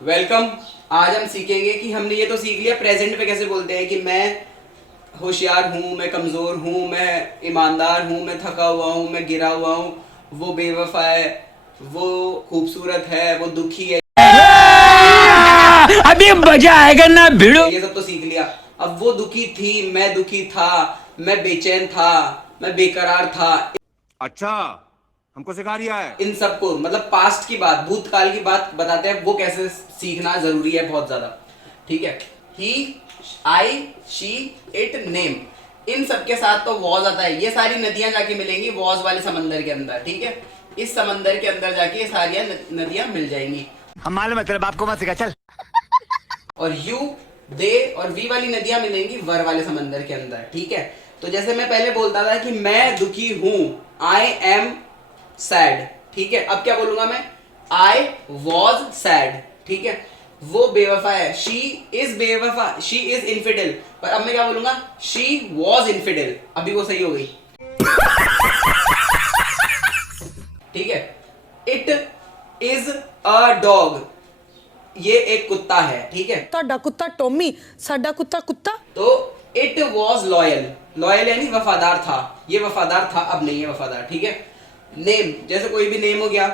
Welcome. आज हम सीखेंगे कि हमने ये तो सीख लिया प्रेजेंट पे कैसे बोलते हैं कि मैं होशियार हूँ, मैं कमज़ोर हूँ, मैं ईमानदार हूँ, मैं थका हुआ हूँ, मैं गिरा हुआ हूँ, वो बेवफा है, वो खूबसूरत है, वो दुखी है। अभी मजा आएगा ना भिड़ो। ये सब तो सीख लिया। अब वो दुखी थी, मैं दुखी था, मैं बेचैन था, मैं बेकरार था। अच्छा, हमको सिखा रिया है। इन सबको मतलब पास्ट की बात, भूतकाल की बात बताते हैं, वो कैसे सीखना जरूरी है बहुत ज्यादा। ठीक है। ही, आई, शी, इट, नेम, इन सब के साथ तो वॉज आता है। ये सारी नदियां जाके मिलेंगी वॉज वाले समंदर के अंदर। ठीक है। इस समंदर के अंदर जाके ये सारी नदियां मिल जाएंगी। हम मालूम है तेरे बाप को मत सिखा चल। और यू, दे और वी वाली नदियां मिलेंगी वर वाले समंदर के अंदर। ठीक है। तो जैसे मैं पहले बोलता था कि मैं दुखी हूं, आई एम सैड। ठीक है। अब क्या बोलूंगा मैं? I was sad. ठीक है। वो बेवफा है, शी इज बेवफा, शी इज इनफिडेल। पर अब मैं क्या बोलूंगा? She was infidel. अभी वो सही हो गई। ठीक है। इट इज अ डॉग, ये एक कुत्ता है। ठीक है। ਤੁਹਾਡਾ ਕੁੱਤਾ ਟੋਮੀ ਸਾਡਾ ਕੁੱਤਾ ਕੁੱਤਾ तो इट वॉज लॉयल, लॉयल यानी वफादार था। ये वफादार था, अब नहीं है वफादार। ठीक है। नेम, जैसे कोई भी नेम हो गया।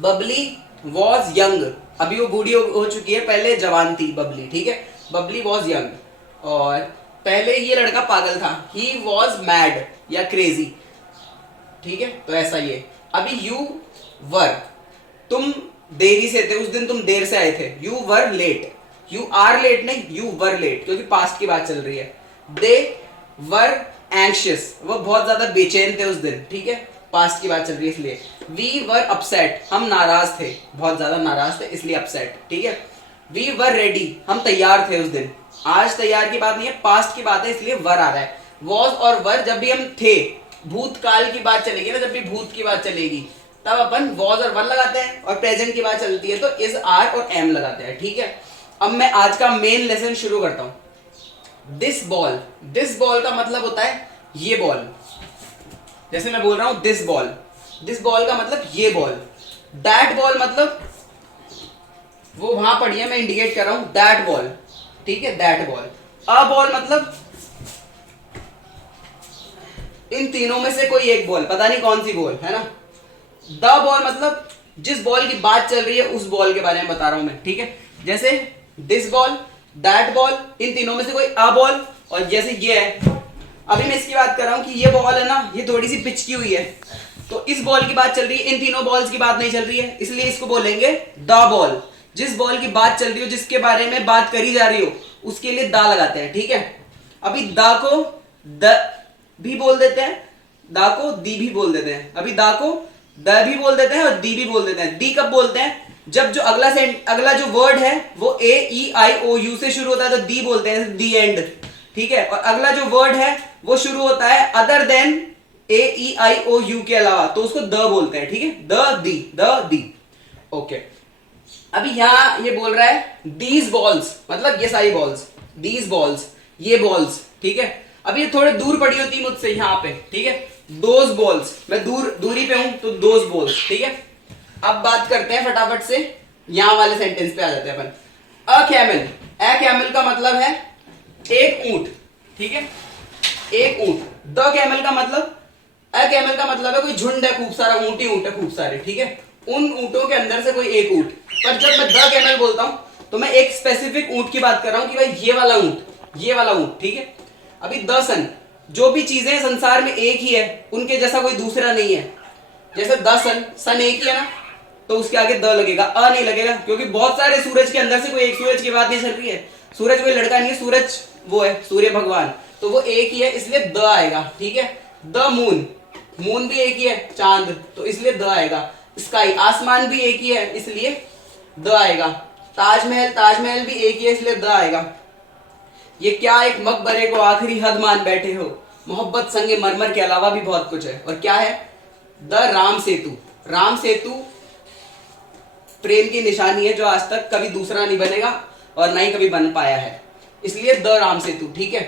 बबली वॉज यंग, अभी वो बूढ़ी हो चुकी है, पहले जवान थी बबली। ठीक है। Babli was young. और पहले ये लड़का पागल था, ही वॉज मैड या क्रेजी। ठीक है। तो ऐसा ये। अभी यू वर, तुम देरी से थे, उस दिन तुम देर से आए थे। You were late, you are late नहीं, यू वर लेट, क्योंकि पास्ट की बात चल रही है। दे वर एंशियस, वो बहुत ज्यादा बेचैन थे उस दिन। ठीक है। पास्ट की बात चल रही है इसलिए। वी वर अपसेट, हम नाराज थे, बहुत ज्यादा नाराज थे इसलिए अपसेट। ठीक है। वी वर रेडी, हम तैयार थे उस दिन। आज तैयार की बात नहीं है, पास्ट की बात है, इसलिए वर आ रहा है। वॉज और वर जब भी हम थे, भूतकाल की बात चलेगी ना, जब भी भूत की बात चलेगी तब अपन वॉज और वर लगाते हैं, और प्रेजेंट की बात चलती है तो इज, आर और एम लगाते हैं। ठीक है। अब मैं आज का मेन लेसन शुरू करता हूं। दिस बॉल, दिस बॉल का मतलब होता है ये बॉल। जैसे मैं बोल रहा हूं दिस बॉल, दिस बॉल का मतलब ये बॉल। दैट बॉल मतलब वो वहां पड़ी है, मैं इंडिकेट कर रहा हूं दैट बॉल। ठीक है। That ball. अ बॉल मतलब इन तीनों में से कोई एक बॉल, पता नहीं कौन सी बॉल है ना। द बॉल मतलब जिस बॉल की बात चल रही है उस बॉल के बारे में बता रहा हूं मैं। ठीक है। जैसे दिस बॉल, दैट बॉल, इन तीनों में से कोई अ बॉल। और जैसे ये है, अभी मैं इसकी बात कर रहा हूं कि ये बॉल है ना, ये थोड़ी सी पिच की हुई है, तो इस बॉल की बात चल रही है, इन तीनों बॉल्स की बात नहीं चल रही है, इसलिए इसको बोलेंगे द बॉल। जिस बॉल की बात चल रही हो, जिसके बारे में बात करी जा रही हो, उसके लिए दा लगाते हैं। ठीक है। अभी दा को द भी बोल देते हैं, दा को दी भी बोल देते हैं। अभी दा को द भी बोल देते हैं और दी भी बोल देते हैं। दी कब बोलते हैं? जब जो अगला जो वर्ड है वो ए ई आई ओ यू से शुरू होता है, तो दी बोलते हैं, दी एंड। ठीक है। और अगला जो वर्ड है वो शुरू होता है other than A E I O U के अलावा, तो उसको द बोलते हैं। ठीक है। The the. ओके। अभी यहां ये बोल रहा है दीज बॉल्स, मतलब ये सारी बॉल्स, दीज बॉल्स, ये बॉल्स। ठीक है। अब ये थोड़े दूर पड़ी होती मुझसे यहाँ पे। ठीक है। दोज बॉल्स, मैं दूरी पे हूं तो दोज बॉल्स। ठीक है। अब बात करते हैं फटाफट से, यहां वाले सेंटेंस पे आ जाते हैं अपन। अ कैमल, ए कैमल का मतलब है एक ऊंट। ठीक है। एक ऊंट। द कैमल का मतलब, अ कैमल का मतलब है कोई झुंड है, खूब सारा ऊंट ही ऊंट है, खूब सारे। ठीक है। उन ऊंटों के अंदर से कोई एक ऊंट। पर जब मैं द कैमल बोलता हूं तो मैं एक स्पेसिफिक ऊंट की बात कर रहा हूं कि भाई ये वाला ऊंट, ये वाला ऊंट। ठीक है। अभी द सन, जो भी चीजें संसार में एक ही है, उनके जैसा कोई दूसरा नहीं है। जैसे द सन, सन एक ही है ना, तो उसके आगे द लगेगा, अ नहीं लगेगा, क्योंकि बहुत सारे सूरज के अंदर से कोई एक सूरज की बात नहीं चल रही है। सूरज कोई लड़का नहीं है, सूरज वो है सूर्य भगवान, तो वो एक ही है, इसलिए द आएगा। ठीक है। द मून, मून भी एक ही है, चांद, तो इसलिए द आएगा। स्काई, आसमान भी एक ही है, इसलिए द आएगा। ताजमहल, ताजमहल भी एक ही है, इसलिए द आएगा। ये क्या एक मकबरे को आखिरी हद मान बैठे हो, मोहब्बत संगे मरमर के अलावा भी बहुत कुछ है। और क्या है? द राम सेतु, राम सेतु प्रेम की निशानी है, जो आज तक कभी दूसरा नहीं बनेगा और ना ही कभी बन पाया है, इसलिए द राम सेतु। ठीक है।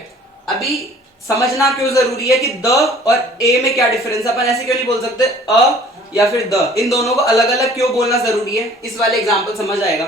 अभी समझना क्यों जरूरी है कि द और ए में क्या डिफरेंस है। अपन ऐसे क्यों नहीं बोल सकते अ या फिर द, इन दोनों को अलग अलग क्यों बोलना जरूरी है, इस वाले एग्जाम्पल समझ आएगा।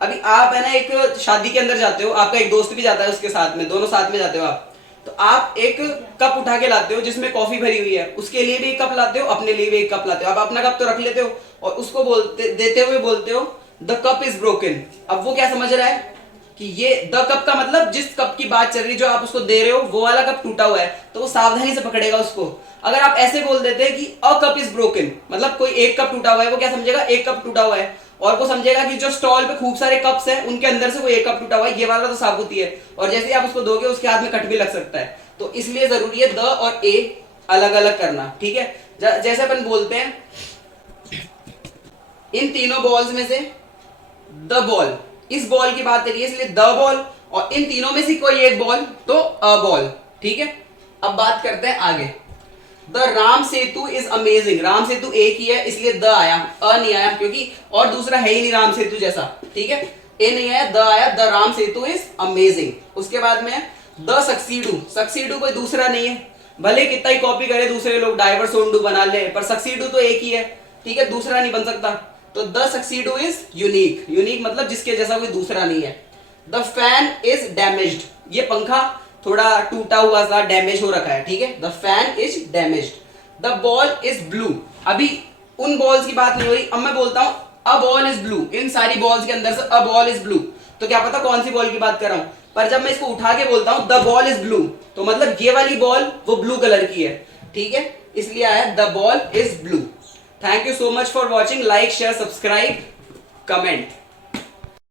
अभी आप है ना एक शादी के अंदर जाते हो, आपका एक दोस्त भी जाता है उसके साथ में, दोनों साथ में जाते हो आप, तो आप एक कप उठा के लाते हो जिसमें कॉफी भरी हुई है, उसके लिए भी एक कप लाते हो, अपने लिए भी एक कप लाते हो। आप अपना कप तो रख लेते हो और उसको देते हुए बोलते हो द कप इज ब्रोकन। अब वो क्या समझ रहा है कि ये द कप का मतलब जिस कप की बात चल रही है, जो आप उसको दे रहे हो वो वाला कप टूटा हुआ है, तो वो सावधानी से पकड़ेगा उसको। अगर आप ऐसे बोल देते हैं कि अ कप इज ब्रोकन, मतलब कोई एक कप टूटा हुआ है, वो क्या समझेगा, एक कप टूटा हुआ है, और वो समझेगा कि जो स्टॉल पे खूब सारे कप्स हैं उनके अंदर से कोई एक कप टूटा हुआ है, ये वाला तो साबुती है, और जैसे ही आप उसको दोगे उसके हाथ में कट भी लग सकता है। तो इसलिए जरूरी है द और ए अलग अलग करना, ठीक है। जैसे अपन बोलते हैं इन तीनों बॉल्स में से द बॉल, इस बॉल की बात करिए इसलिए द बॉल, और इन तीनों में से कोई एक बॉल तो अ बॉल, ठीक है। अब बात करते हैं आगे। The Ram Setu is amazing, Ram Setu एक ही है इसलिए द आया, अ नहीं आया, क्योंकि और दूसरा है ही नहीं राम सेतु जैसा, ठीक है। ए नहीं आया, द आया, the Ram Setu is amazing. उसके बाद में द सक्सीडू, सक्सीडू कोई दूसरा नहीं है, भले कितना ही कॉपी करे दूसरे लोग, डाइवर सोंडू बना ले, पर सक्सीडू तो एक ही है, ठीक है, दूसरा नहीं बन सकता। तो द सक्सीडू इज यूनिक, यूनिक मतलब जिसके जैसा कोई दूसरा नहीं है। द फैन इज डैमेज्ड, ये पंखा थोड़ा टूटा हुआ सा डैमेज हो रखा है, ठीक है। The fan is damaged. The ball is blue, अभी उन बॉल्स की बात नहीं हो रही, अब मैं बोलता हूं अ बॉल इज ब्लू, इन सारी बॉल्स के अंदर से अ बॉल इज ब्लू, तो क्या पता कौन सी बॉल की बात कर रहा हूं, पर जब मैं इसको उठा के बोलता हूं द बॉल इज ब्लू, तो मतलब ये वाली बॉल वो ब्लू कलर की है, ठीक है, इसलिए आया the ball is blue. Thank you so much for watching, like share subscribe comment.